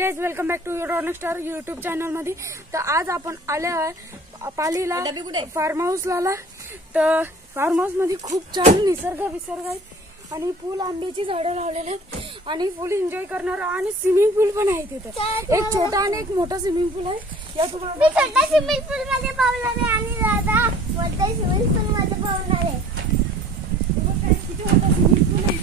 Guys welcome back to Raunak star YouTube channel मध्ये। तर आज आपण आले आहे पालीला फार्म हाऊसला। तर फार्म हाऊस मध्ये खूप छान निसर्ग आहे आणि फुल आंब्याची झाडं लावलेली आहेत आणि फुल एन्जॉय करणार आणि स्विमिंग पूल पण आहे तिथे। एक छोटा आणि एक मोठा स्विमिंग पूल आहे। या तुम्हाला छोटा स्विमिंग पूल मध्ये पावणार आहे आणि दादा मोठा स्विमिंग पूल मध्ये पावणार आहे। किती मोठा स्विमिंग पूल आहे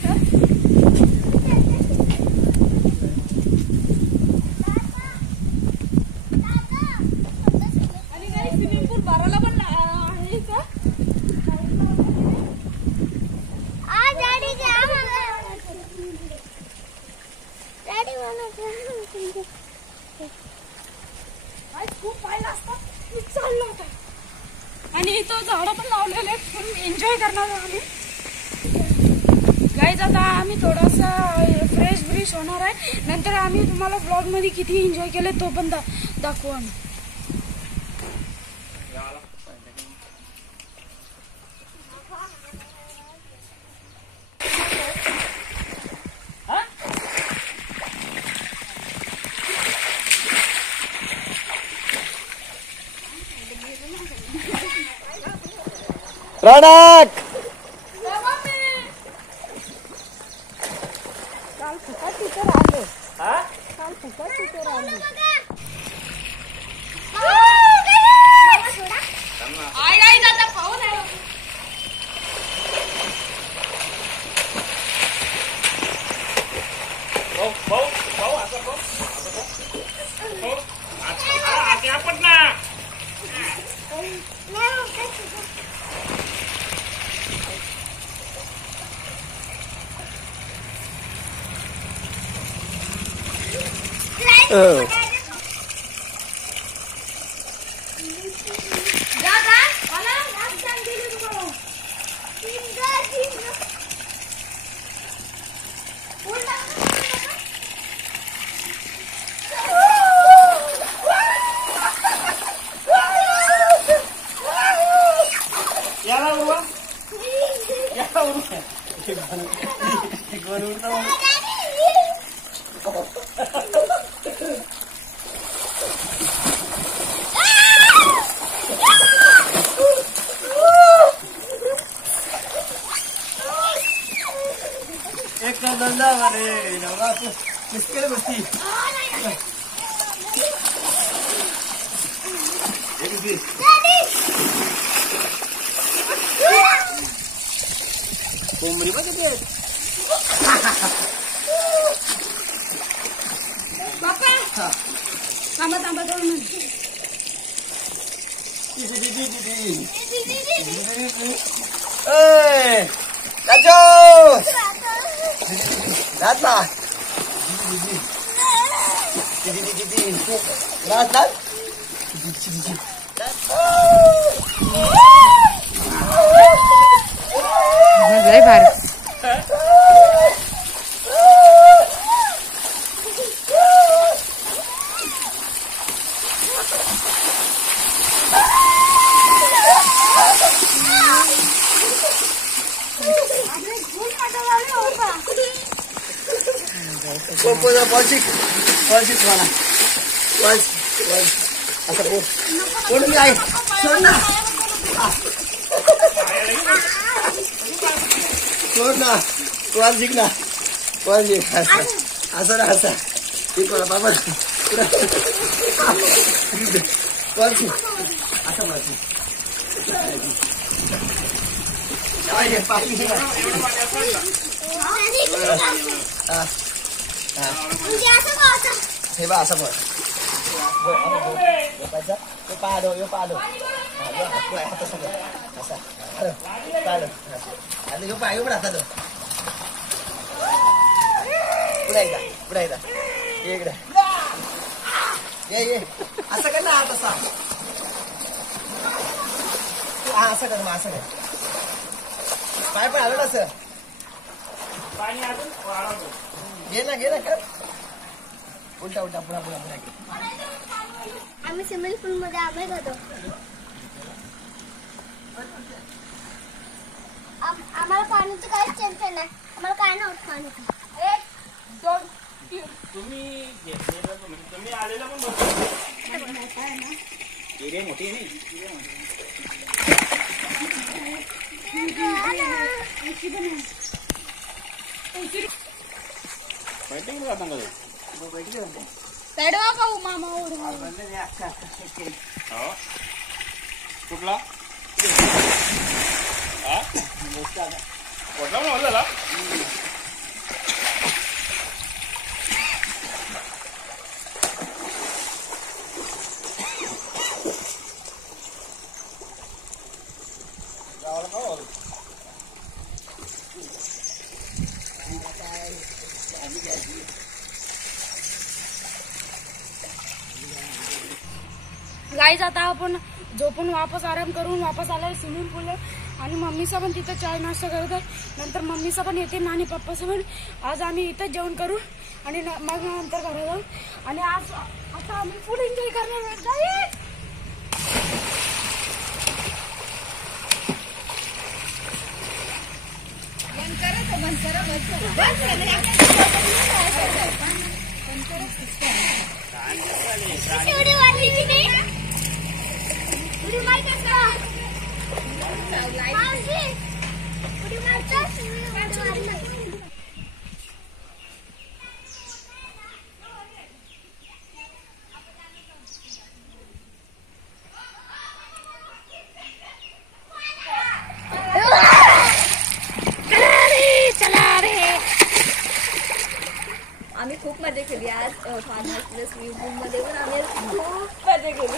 आणि इथं झाडं पण लावलेले आहेत। फुल एन्जॉय करणार आम्ही गाईज। आता आम्ही थोडासा फ्रेश ब्रिश होणार आहे। नंतर आम्ही तुम्हाला ब्लॉग मध्ये किती एन्जॉय केले तो पण दाखवू आम्ही। रौनक काल फुकट टीचर आले। काल फुकट टीचर आले। आई दादा पाहू ना भाऊ असं आगे आपण ना एक धंदा बरे नवरा तू किसके बसती कोंबडी बघ किती आहेत बापा। थांबा थांबा दोन मिनिट। लय भारी। हे बा असं बघ पाडो यो पाडो आणि यो पाय उघडा आता पुढे एकदा इकडे ये असं कर ना तसा हा असं कर मग असं कर पाय पण आलं असं पाणी अजून घे ना कर उलटा पुढा आम्ही स्विमिंग पूल मध्ये आंबे खातो। आम्हाला पाण्याचं काहीच टेन्शन नाही। आम्हाला काय नव्हतं पाणी। 1 2 3 तुम्ही तुम्ही आलेला पण बघतो एरिया मोठी आहे बैठे की आता तडवा पाहू मामा कुठला कुठला म्हणला गाईज आता आपण झोपून वापस आराम करून वापस आलाय स्विमिंग पूल आणि मम्मीचा पण तिथं चाय नाश्ता करत आहे. नंतर मम्मीचा पण येते आणि पप्पाचं पण. आज आम्ही इथंच जेवण करू आणि मग नंतर घरी जाऊ आणि आज आता आम्ही फुल एन्जॉय करणार गाईज. एवढी वाटली की नाही उडी मारते का मावशी उडी मारतेस आम्ही खूप मजा केली आज फार्म हाऊसला स्विमिंग पूल मध्ये पण आम्ही खूप मजा केली.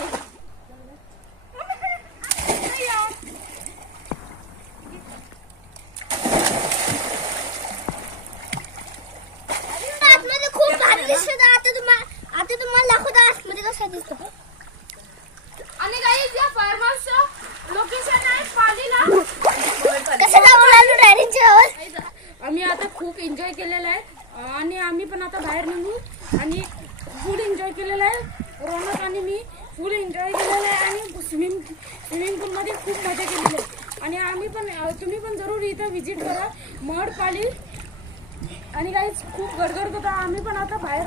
आतमध्ये खूप भारी दिसत. आता तुम्हाला दाखवतो आतमध्ये कसं दिसतं. आणि गाईज या फार्म हाऊसचं लोकेशन आहे पालीला. कसं दाखवलं आलो डायरेक्ट. आम्ही आता खूप एन्जॉय केलेला आहे आणि आम्ही पण आता बाहेर निघू आणि फुल एन्जॉय केलेला आहे. रोनक आणि मी फुल एन्जॉय केलेला आहे आणि स्विमिंग पूलमध्ये खूप मजा केलेली आहे. आणि आम्ही पण तुम्ही पण जरूर इथं व्हिजिट करा मड पाली. आणि काहीच खूप गडगड होता. आम्ही पण आता बाहेर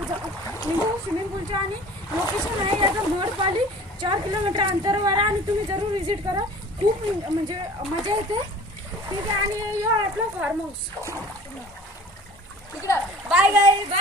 निघू स्विमिंग पूलच्या आणि लोकेशन आहे याचं मड पाली 4 किलोमीटर अंतरावर आणि तुम्ही जरूर व्हिजिट करा. खूप म्हणजे मजा येते. ठीक आहे आणि यो आपला फार्म हाऊस. Bye guys.